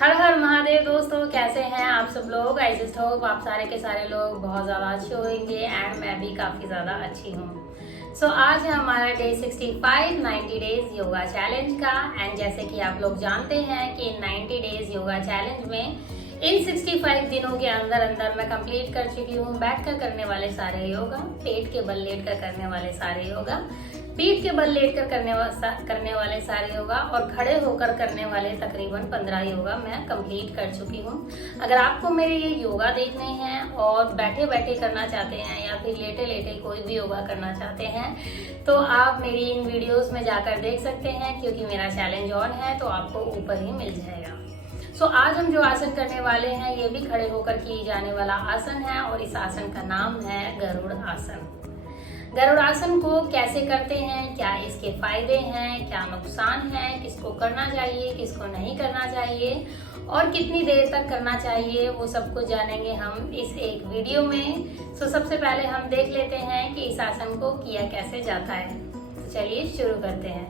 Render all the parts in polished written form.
हर हर महादेव दोस्तों, कैसे हैं आप सब लोग। आई जस्ट होप आप सारे के सारे लोग बहुत ज़्यादा अच्छे होंगे एंड मैं भी काफ़ी ज़्यादा अच्छी हूँ। सो आज है हमारा डे 65 90 डेज योगा चैलेंज का। एंड जैसे कि आप लोग जानते हैं कि 90 डेज योगा चैलेंज में इन 65 दिनों के अंदर अंदर मैं कंप्लीट कर चुकी हूँ बैठकर करने वाले सारे योगा, पेट के बल लेट कर करने वाले सारे योगा, पीठ के बल लेट कर करने वाले सारे योगा और खड़े होकर करने वाले तकरीबन 15 योगा मैं कंप्लीट कर चुकी हूँ। अगर आपको मेरे ये योगा देखने हैं और बैठे बैठे करना चाहते हैं या फिर लेटे लेटे कोई भी योगा करना चाहते हैं तो आप मेरी इन वीडियोस में जाकर देख सकते हैं, क्योंकि मेरा चैलेंज ऑन है तो आपको ऊपर ही मिल जाएगा। सो आज हम जो आसन करने वाले हैं ये भी खड़े होकर किए जाने वाला आसन है और इस आसन का नाम है गरुड़ आसन। गरुड़ आसन को कैसे करते हैं, क्या इसके फायदे हैं, क्या नुकसान है, किसको करना चाहिए, किसको नहीं करना चाहिए और कितनी देर तक करना चाहिए, वो सब कुछ जानेंगे हम इस एक वीडियो में। सो सबसे पहले हम देख लेते हैं कि इस आसन को किया कैसे जाता है। तो चलिए शुरू करते हैं।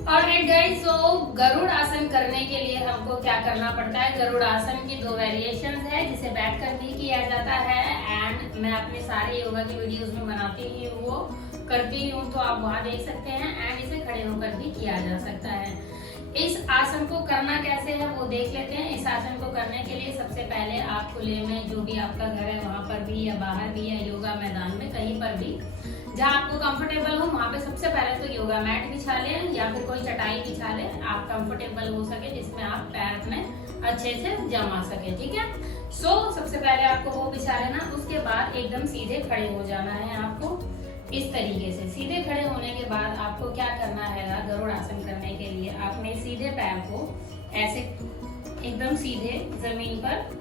ऑलराइट गाइस, सो गरुड़ आसन करने के लिए हमको क्या करना पड़ता है। गरुड़ आसन की दो वेरिएशंस है जिसे बैठकर भी किया जाता है एंड मैं अपने सारे योगा की वीडियोस में बनाती ही वो करती हूँ, तो आप वहाँ देख सकते हैं। एंड इसे खड़े होकर भी किया जा सकता है। इस आसन को करना कैसे है वो देख लेते हैं। इस आसन को करने के लिए सबसे पहले आप खुले में जो भी आपका घर है वहाँ पर भी या बाहर भी या योगा मैदान में कहीं पर भी जहाँ आपको कंफर्टेबल हो वहाँ पे सबसे पहले तो योगा मैट बिछा लें या फिर कोई चटाई बिछा लें, आप कंफर्टेबल हो सके जिसमें आप पैर अपने अच्छे से जमा सके। ठीक है, सो सबसे पहले आपको वो बिछा लेना। उसके बाद एकदम सीधे खड़े हो जाना है आपको इस तरीके से। सीधे खड़े होने के बाद आपको क्या करना है, गरुड़ आसन करने के लिए आपने सीधे पैर को ऐसे एकदम सीधे जमीन पर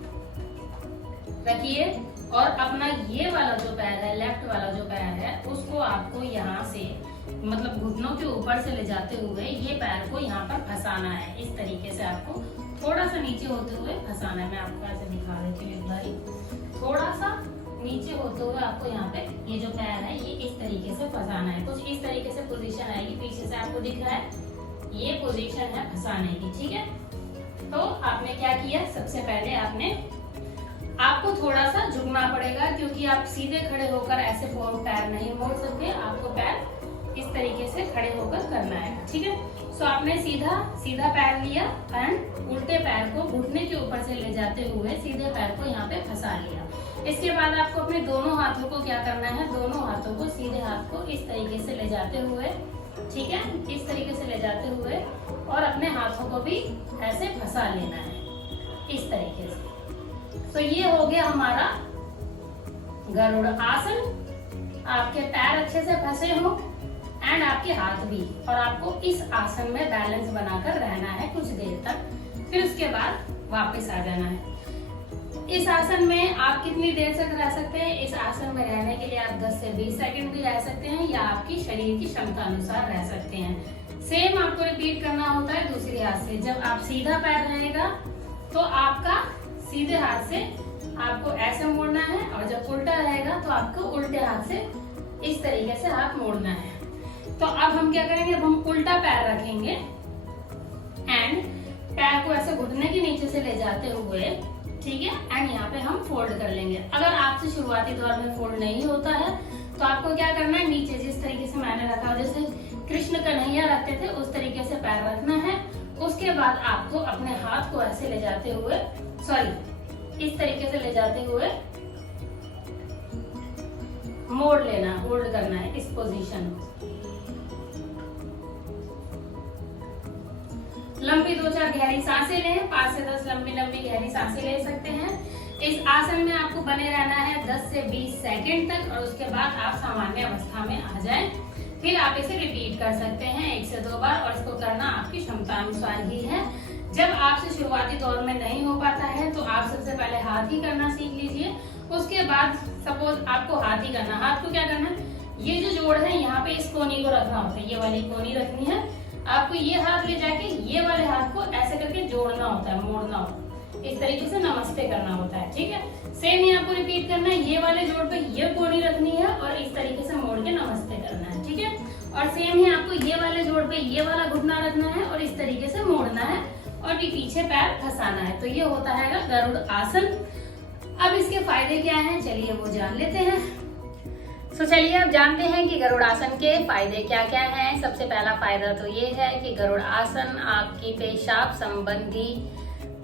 रखिए और अपना ये वाला जो पैर है, लेफ्ट वाला जो पैर है, उसको आपको यहाँ से मतलब घुटनों के ऊपर से ले जाते हुए ये पैर को यहाँ पर फंसाना है। इस तरीके से आपको थोड़ा सा नीचे होते हुए फंसाना है। मैं आपको ऐसे दिखा देती हूँ एक बार। थोड़ा सा नीचे होते हुए आपको यहाँ पे ये जो पैर है ये इस तरीके से फंसाना है। कुछ इस तरीके से पोजीशन आएगी, पीछे से आपको दिख रहा है ये पोजीशन है फंसाने की। ठीक है, तो आपने क्या किया, सबसे पहले आपको थोड़ा सा झुकना पड़ेगा क्योंकि आप सीधे खड़े होकर ऐसे पैर नहीं मोड़ सकते। आपको पैर इस तरीके से खड़े होकर करना है। ठीक है, सो आपने सीधा पैर लिया एंड उल्टे पैर को घुटने के ऊपर से ले जाते हुए सीधे पैर को यहाँ पे फंसा लिया। इसके बाद आपको अपने दोनों हाथों को क्या करना है, दोनों हाथों को सीधे हाथ को इस तरीके से ले जाते हुए, ठीक है, इस तरीके से ले जाते हुए और अपने हाथों को भी ऐसे फंसा लेना है इस तरीके से। तो ये हो गया हमारा गरुड़ आसन। आपके पैर अच्छे से फंसे हो एंड आपके हाथ भी, और आपको इस आसन में बैलेंस बनाकर रहना है कुछ देर तक, फिर उसके बाद वापस आ जाना है। इस आसन में आप कितनी देर तक रह सकते हैं, इस आसन में रहने के लिए आप 10 से 20 सेकंड भी रह सकते हैं या आपकी शरीर की क्षमता अनुसार रह सकते हैं। सेम आपको रिपीट करना होता है दूसरे हाथ से। जब आप सीधा पैर रहेगा तो आपका सीधे हाथ से आपको ऐसे मोड़ना है और जब उल्टा रहेगा तो आपको उल्टे हाथ से इस तरीके से हाथ मोड़ना है। तो अब हम क्या करेंगे, अब हम उल्टा पैर रखेंगे एंड पैर को ऐसे घुटने के नीचे से ले जाते हुए, ठीक है, एंड यहाँ पे हम फोल्ड कर लेंगे। अगर आपसे शुरुआती दौर में फोल्ड नहीं होता है तो आपको क्या करना है, नीचे जिस तरीके से मैंने रखा, जैसे कृष्ण कन्हैया रखते थे उस तरीके से पैर रखना है। उसके बाद आपको अपने हाथ को ऐसे ले जाते हुए, इस तरीके से ले जाते हुए मोड़ लेना, होल्ड करना है इस पोजीशन में। लंबी 2-4 गहरी सांसें लें, 5 से 10 लंबी गहरी सांसें ले सकते हैं। इस आसन में आपको बने रहना है 10 से 20 सेकंड तक और उसके बाद आप सामान्य अवस्था में आ जाएं। फिर आप इसे रिपीट कर सकते हैं 1 से 2 बार और इसको करना आपकी क्षमता अनुसार ही है। जब आपसे शुरुआती दौर में नहीं हो पाता है तो आप सबसे पहले हाथ ही करना सीख लीजिए। उसके बाद सपोज आपको हाथ ही करना, हाथ को क्या करना है, ये जो जोड़ है यहाँ पे इस कोनी को रखना होता है, ये वाली कोनी रखनी है। आपको ये हाथ ले जाके ये वाले हाथ को ऐसे करके जोड़ना होता है, मोड़ना होता है, इस तरीके से नमस्ते करना होता है। ठीक है, सेम ही आपको रिपीट करना है, ये वाले जोड़ पे ये कोनी रखनी है और इस तरीके से मोड़ के नमस्ते करना है। ठीक है, और सेम ही आपको ये वाले जोड़ पे ये वाला घुटना रखना है और इस तरीके से मोड़ना है और भी पीछे पैर फंसाना है। तो ये होता है गरुड़ आसन। अब इसके फायदे क्या हैं, चलिए वो जान लेते हैं। तो चलिए अब जानते हैं कि गरुड़ आसन के फायदे क्या क्या हैं। सबसे पहला फायदा तो ये है कि गरुड़ आसन आपकी पेशाब संबंधी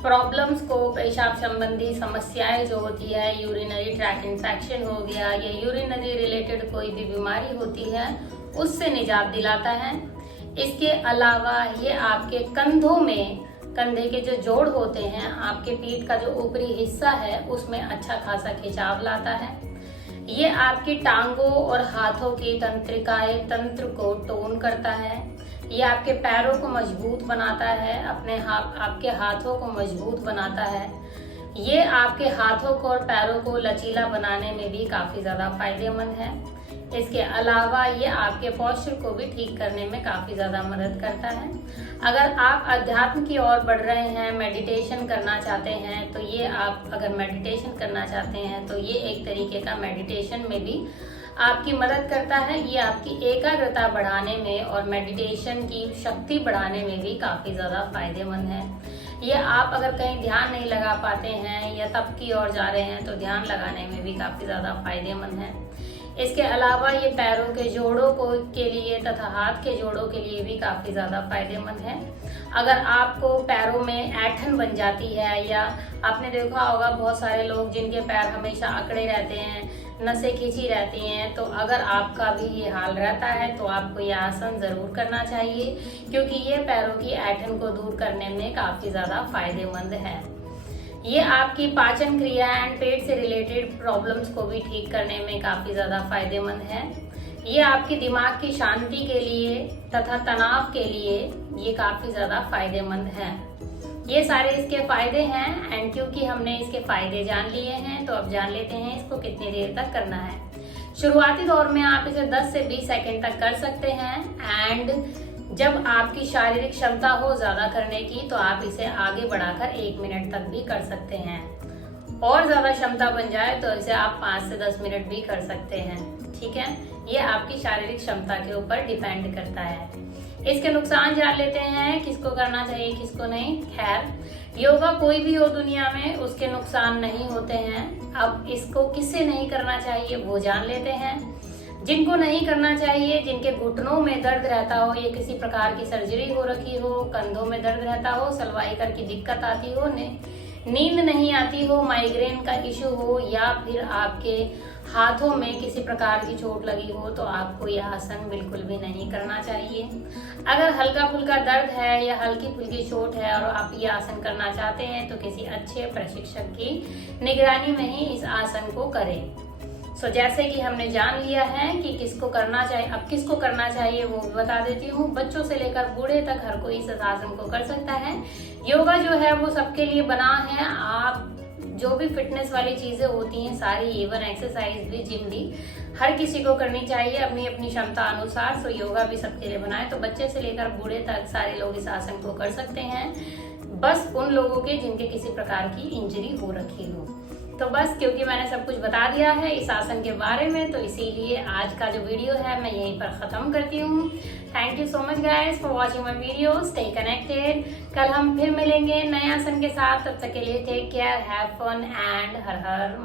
प्रॉब्लम्स को, पेशाब संबंधी समस्याएं जो होती है, यूरिनरी ट्रैक इन्फेक्शन हो गया या यूरिनरी रिलेटेड कोई भी बीमारी होती है, उससे निजात दिलाता है। इसके अलावा ये आपके कंधों में, कंधे के जो जोड़ होते हैं, आपके पीठ का जो ऊपरी हिस्सा है उसमें अच्छा खासा खिंचाव लाता है। ये आपकी टांगों और हाथों की तंत्रिकाएं, तंत्र को टोन करता है। ये आपके पैरों को मजबूत बनाता है, आपके हाथों को मजबूत बनाता है। ये आपके हाथों को और पैरों को लचीला बनाने में भी काफी ज्यादा फायदेमंद है। इसके अलावा ये आपके पोस्चर को भी ठीक करने में काफी ज्यादा मदद करता है। अगर आप अध्यात्म की ओर बढ़ रहे हैं, मेडिटेशन करना चाहते हैं, तो ये आप अगर मेडिटेशन करना चाहते हैं तो ये एक तरीके का मेडिटेशन में भी आपकी मदद करता है। ये आपकी एकाग्रता बढ़ाने में और मेडिटेशन की शक्ति बढ़ाने में भी काफी ज्यादा फायदेमंद है। ये आप अगर कहीं ध्यान नहीं लगा पाते हैं या तप की ओर जा रहे हैं तो ध्यान लगाने में भी काफी ज्यादा फायदेमंद है। इसके अलावा ये पैरों के जोड़ों के लिए तथा हाथ के जोड़ों के लिए भी काफी ज्यादा फायदेमंद है। अगर आपको पैरों में ऐंठन बन जाती है, या आपने देखा होगा बहुत सारे लोग जिनके पैर हमेशा अकड़े रहते हैं, नसें खींची रहती हैं, तो अगर आपका भी ये हाल रहता है तो आपको ये आसन जरूर करना चाहिए, क्योंकि ये पैरों की ऐंठन को दूर करने में काफी ज्यादा फायदेमंद है। ये आपकी पाचन क्रिया एंड पेट से रिलेटेड प्रॉब्लम्स को भी ठीक करने में काफी ज्यादा फायदेमंद है। ये आपके दिमाग की शांति के लिए तथा तनाव के लिए ये काफी ज्यादा फायदेमंद है। ये सारे इसके फायदे हैं। एंड क्योंकि हमने इसके फायदे जान लिए हैं तो अब जान लेते हैं इसको कितनी देर तक करना है। शुरुआती दौर में आप इसे 10 से 20 सेकंड तक कर सकते हैं। एंड जब आपकी शारीरिक क्षमता हो ज्यादा करने की तो आप इसे आगे बढ़ाकर 1 मिनट तक भी कर सकते हैं। और ज्यादा क्षमता बन जाए तो इसे आप 5 से 10 मिनट भी कर सकते हैं। ठीक है, ये आपकी शारीरिक क्षमता के ऊपर डिपेंड करता है। इसके नुकसान जान लेते हैं, किसको करना चाहिए किसको नहीं। खैर, योगा कोई भी हो दुनिया में, उसके नुकसान नहीं होते हैं। अब इसको किससे नहीं करना चाहिए वो जान लेते हैं। जिनको नहीं करना चाहिए, जिनके घुटनों में दर्द रहता हो, या किसी प्रकार की सर्जरी हो रखी हो, कंधों में दर्द रहता हो, सर्वाइकल की दिक्कत आती हो, नींद नहीं आती हो, माइग्रेन का इशू हो, या फिर आपके हाथों में किसी प्रकार की चोट लगी हो, तो आपको यह आसन बिल्कुल भी नहीं करना चाहिए। अगर हल्का फुल्का दर्द है या हल्की फुल्की चोट है और आप ये आसन करना चाहते हैं तो किसी अच्छे प्रशिक्षक की निगरानी में ही इस आसन को करें। जैसे कि हमने जान लिया है कि किसको करना चाहिए, अब किसको करना चाहिए वो भी बता देती हूँ। बच्चों से लेकर बूढ़े तक हर कोई इस आसन को कर सकता है। योगा जो है वो सबके लिए बना है। आप जो भी फिटनेस वाली चीजें होती हैं सारी, इवन एक्सरसाइज भी, जिम भी, हर किसी को करनी चाहिए अपनी अपनी क्षमता अनुसार। योगा भी सबके लिए बना है, तो बच्चे से लेकर बूढ़े तक सारे लोग इस आसन को कर सकते हैं। बस उन लोगों के जिनके किसी प्रकार की इंजरी हो रखी हो। तो बस क्योंकि मैंने सब कुछ बता दिया है इस आसन के बारे में, तो इसीलिए आज का जो वीडियो है मैं यहीं पर खत्म करती हूँ। Thank you so much guys for watching my video. Stay connected. कल हम फिर मिलेंगे नए आसन के साथ। तब तक के लिए take care, have fun and हर हर